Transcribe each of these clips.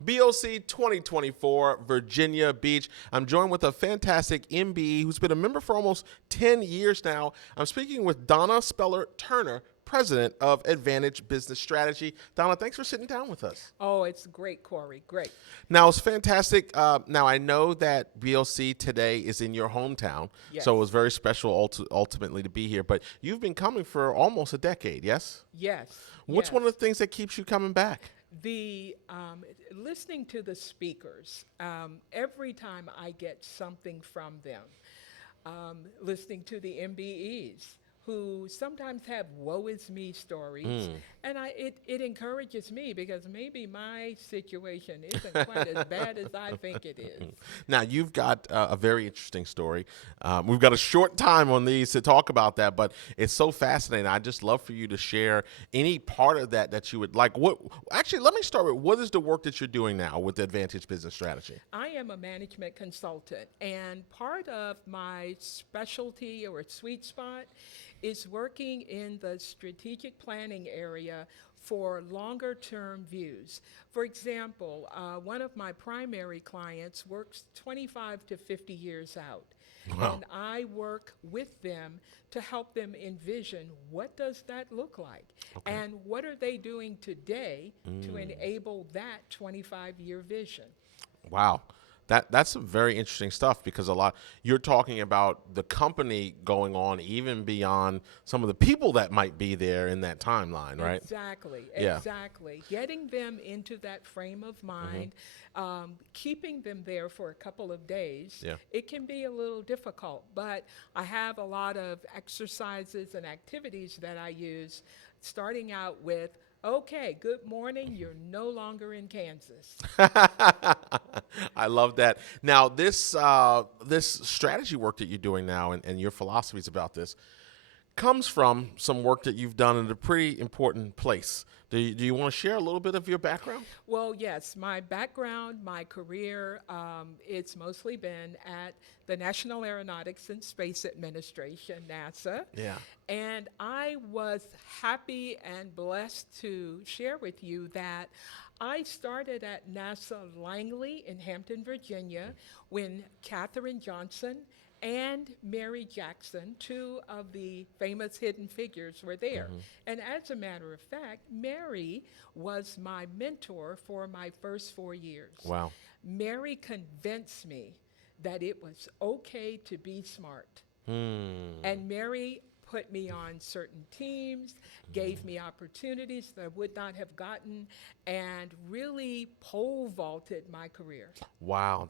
BOC 2024, Virginia Beach. I'm joined with a fantastic MBE who's been a member for almost 10 years now. I'm speaking with Donna Speller Turner, President of Advantage Business Strategy. Donna, thanks for sitting down with us. Oh, it's great, Cory. Great. Now, it's fantastic. Now, I know that BOC today is in your hometown, Yes. so it was very special ultimately to be here. But you've been coming for almost a decade, yes? Yes. What's yes. one of the things that keeps you coming back? The listening to the speakers, every time I get something from them, listening to the MBEs, who sometimes have woe is me stories. And it encourages me because maybe my situation isn't quite as bad as I think it is. Now, you've got a very interesting story. We've got a short time on these to talk about that, but it's so fascinating. I'd just love for you to share any part of that you would like. Actually, let me start with, what is the work that you're doing now with the Advantage Business Strategy? I am a management consultant, and part of my specialty or sweet spot is working in the strategic planning area for longer term views. For example, one of my primary clients works 25 to 50 years out. Wow. And I work with them to help them envision what does that look like, Okay. and what are they doing today to enable that 25-year vision. Wow. That's some very interesting stuff, because you're talking about the company going on even beyond some of the people that might be there in that timeline, right? Exactly, Yeah. exactly. Getting them into that frame of mind, keeping them there for a couple of days, Yeah. it can be a little difficult, but I have a lot of exercises and activities that I use, starting out with, okay, good morning, you're no longer in Kansas. I love that. Now, this strategy work that you're doing now, and your philosophies about this, comes from some work that you've done in a pretty important place. Do you want to share a little bit of your background? Well, yes, my background, my career, it's mostly been at the National Aeronautics and Space Administration, NASA. Yeah. And I was happy and blessed to share with you that I started at NASA Langley in Hampton, Virginia, when Katherine Johnson and Mary Jackson, two of the famous hidden figures, were there. And as a matter of fact, Mary was my mentor for my first 4 years. Wow. Mary convinced me that it was okay to be smart. And Mary put me on certain teams, gave me opportunities that I would not have gotten, and really pole vaulted my career. Wow.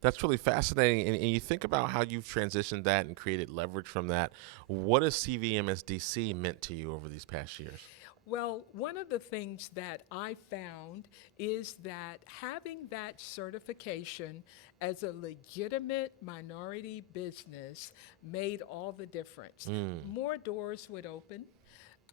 That's really fascinating. And you think about how you've transitioned that and created leverage from that. What has CVMSDC meant to you over these past years? Well, one of the things that I found is that having that certification as a legitimate minority business made all the difference. More doors would open.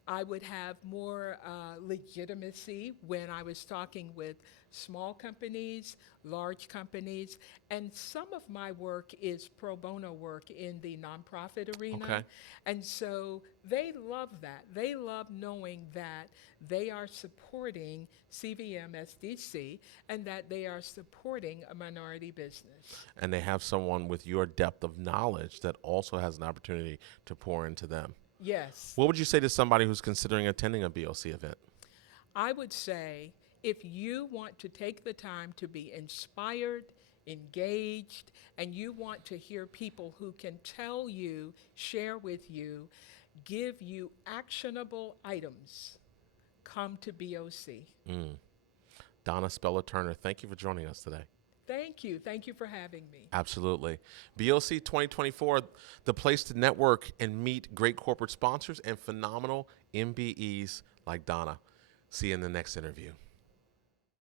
I would have more legitimacy when I was talking with small companies, large companies, and some of my work is pro bono work in the nonprofit arena. Okay. And so they love that. They love knowing that they are supporting CVMSDC and that they are supporting a minority business. And they have someone with your depth of knowledge that also has an opportunity to pour into them. Yes. What would you say to somebody who's considering attending a BOC event? I would say if you want to take the time to be inspired, engaged, and you want to hear people who can tell you, share with you, give you actionable items, come to BOC. Donna Speller Turner, thank you for joining us today. Thank you. Thank you for having me. Absolutely. BOC 2024, the place to network and meet great corporate sponsors and phenomenal MBEs like Donna. See you in the next interview.